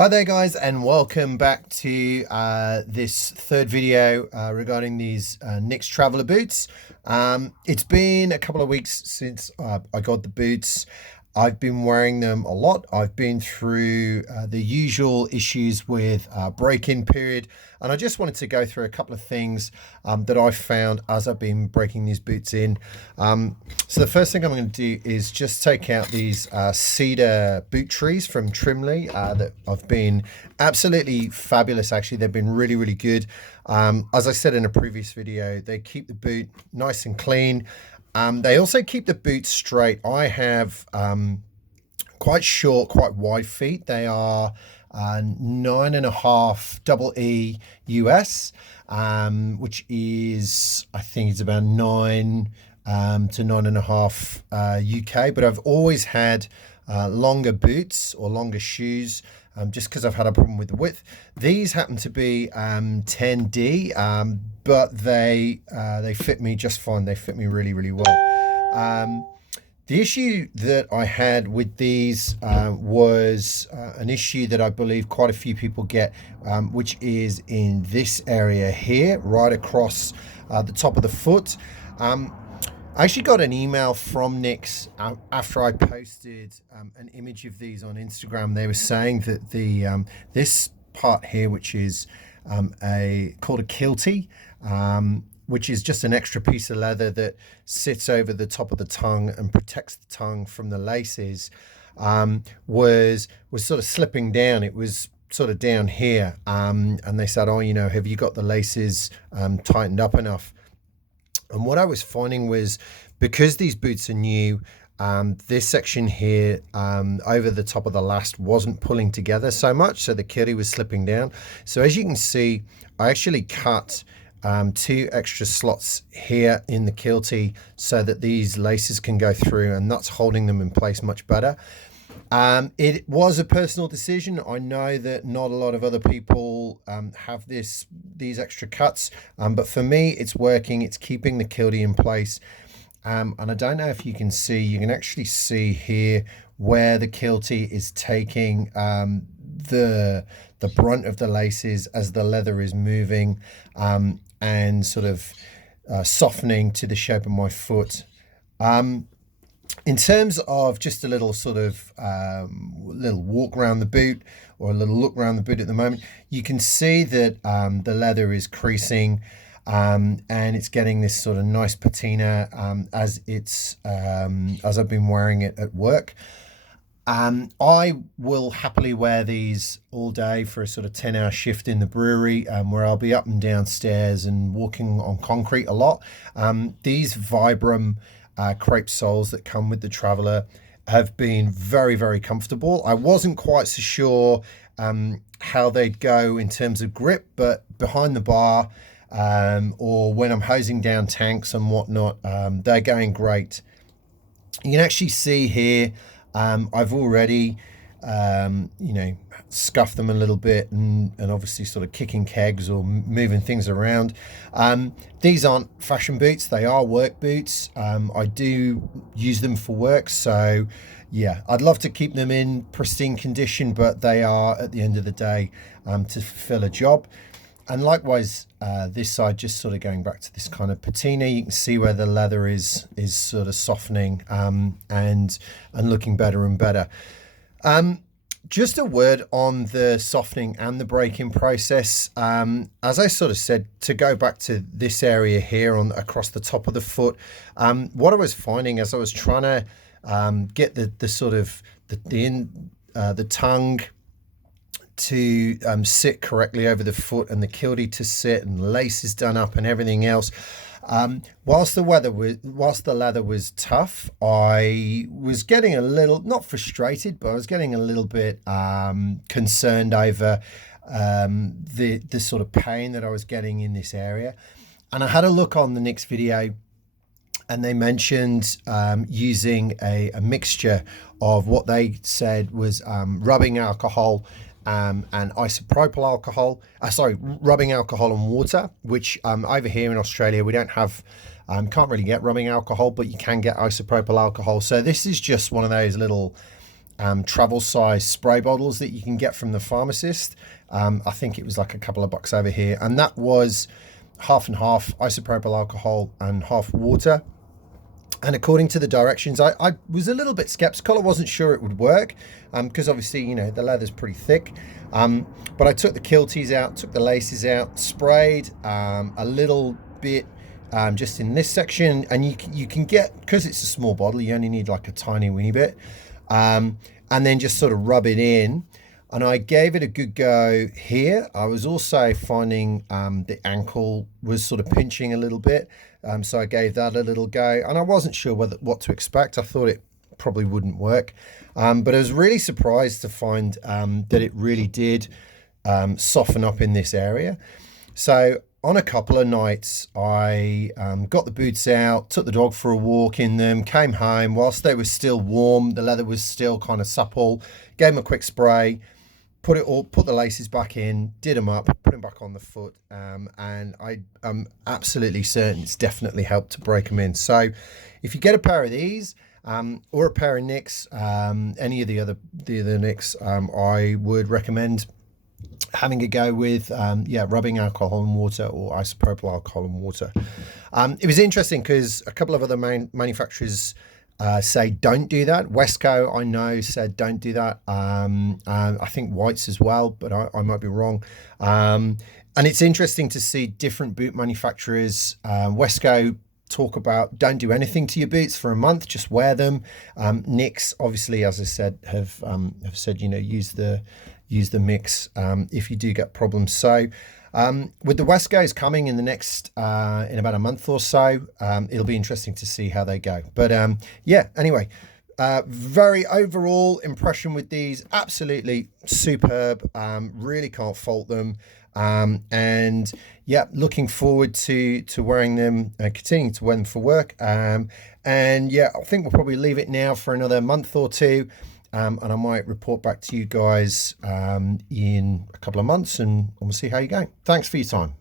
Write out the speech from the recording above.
Hi there guys, and welcome back to this third video regarding these Nix Traveler boots. It's been a couple of weeks since I got the boots. I've been wearing them a lot. I've been through the usual issues with break-in period, and I just wanted to go through a couple of things that I found as I've been breaking these boots in. So the first thing I'm going to do is just take out these cedar boot trees from Trimley that have been absolutely fabulous. Actually, they've been really, really good. As I said in a previous video, they keep the boot nice and clean. They also keep the boots straight. I have quite short, quite wide feet. They are 9.5 double E US, which is, I think it's about 9 to 9.5 UK. But I've always had longer boots or longer shoes, just because I've had a problem with the width. These happen to be 10D, but they fit me just fine. They fit me really, really well. The issue that I had with these was an issue that I believe quite a few people get, which is in this area here, right across the top of the foot. I actually got an email from Nix after I posted an image of these on Instagram. They were saying that the this part here, which is called a kiltie, which is just an extra piece of leather that sits over the top of the tongue and protects the tongue from the laces, was sort of slipping down. It was sort of down here, and they said, oh, you know, have you got the laces tightened up enough? And what I was finding was, because these boots are new, this section here over the top of the last wasn't pulling together so much, so the kiltie was slipping down. So as you can see, I actually cut 2 extra slots here in the kiltie so that these laces can go through, and that's holding them in place much better. It was a personal decision. I know that not a lot of other people have these extra cuts, but for me, it's working. It's keeping the kiltie in place. And I don't know if you can see, you can actually see here where the kiltie is taking the brunt of the laces as the leather is moving and sort of softening to the shape of my foot. In terms of just a little sort of little walk around the boot, or a little look around the boot at the moment, you can see that the leather is creasing and it's getting this sort of nice patina as I've been wearing it at work. I will happily wear these all day for a sort of 10-hour shift in the brewery, where I'll be up and down stairs and walking on concrete a lot. These Vibram crepe soles that come with the Traveler have been very, very comfortable. I wasn't quite so sure how they'd go in terms of grip, but behind the bar or when I'm hosing down tanks and whatnot, they're going great. You can actually see here, I've already scuffed them a little bit and obviously sort of kicking kegs or moving things around. These aren't fashion boots, they are work boots. I do use them for work, so yeah, I'd love to keep them in pristine condition, but they are, at the end of the day, to fulfill a job. And likewise, this side, just sort of going back to this kind of patina, you can see where the leather is sort of softening and looking better and better. Just a word on the softening and the break-in process. As I sort of said, to go back to this area here across the top of the foot, what I was finding as I was trying to get the sort of the tongue to sit correctly over the foot and the kiltie to sit and laces done up and everything else. Whilst the leather was tough, I was getting a little, not frustrated, but I was getting a little bit concerned over the sort of pain that I was getting in this area. And I had a look on the Nix video, and they mentioned using a mixture of what they said was rubbing alcohol and isopropyl alcohol, rubbing alcohol and water, which over here in Australia we don't have, can't really get rubbing alcohol, but you can get isopropyl alcohol. So this is just one of those little travel size spray bottles that you can get from the pharmacist. I think it was like a couple of bucks over here, and that was half and half isopropyl alcohol and half water. And according to the directions, I was a little bit skeptical. I wasn't sure it would work because obviously, you know, the leather's pretty thick. But I took the kilties out, took the laces out, sprayed a little bit just in this section. And you can get, because it's a small bottle, you only need like a tiny weeny bit. And then just sort of rub it in. And I gave it a good go here. I was also finding the ankle was sort of pinching a little bit. So I gave that a little go. And I wasn't sure what to expect. I thought it probably wouldn't work. But I was really surprised to find that it really did soften up in this area. So on a couple of nights, I got the boots out, took the dog for a walk in them, came home. Whilst they were still warm, the leather was still kind of supple, gave them a quick spray, put the laces back in, did them up, put them back on the foot, and I'm absolutely certain it's definitely helped to break them in. So if you get a pair of these or a pair of Nicks, any of the other Nicks, I would recommend having a go with rubbing alcohol and water or isopropyl alcohol and water. It was interesting because a couple of other manufacturers say don't do that. Wesco, I know, said don't do that. I think White's as well, but I might be wrong. And it's interesting to see different boot manufacturers. Wesco talk about don't do anything to your boots for a month, just wear them. Nicks, obviously, as I said, have said, you know, use the mix if you do get problems. So with the Wescos coming in the next in about a month or so, it'll be interesting to see how they go. But anyway, very overall impression with these, absolutely superb. Really can't fault them. And yeah, looking forward to wearing them and continuing to wear them for work. And yeah, I think we'll probably leave it now for another month or two. And I might report back to you guys in a couple of months, and we'll see how you go. Thanks for your time.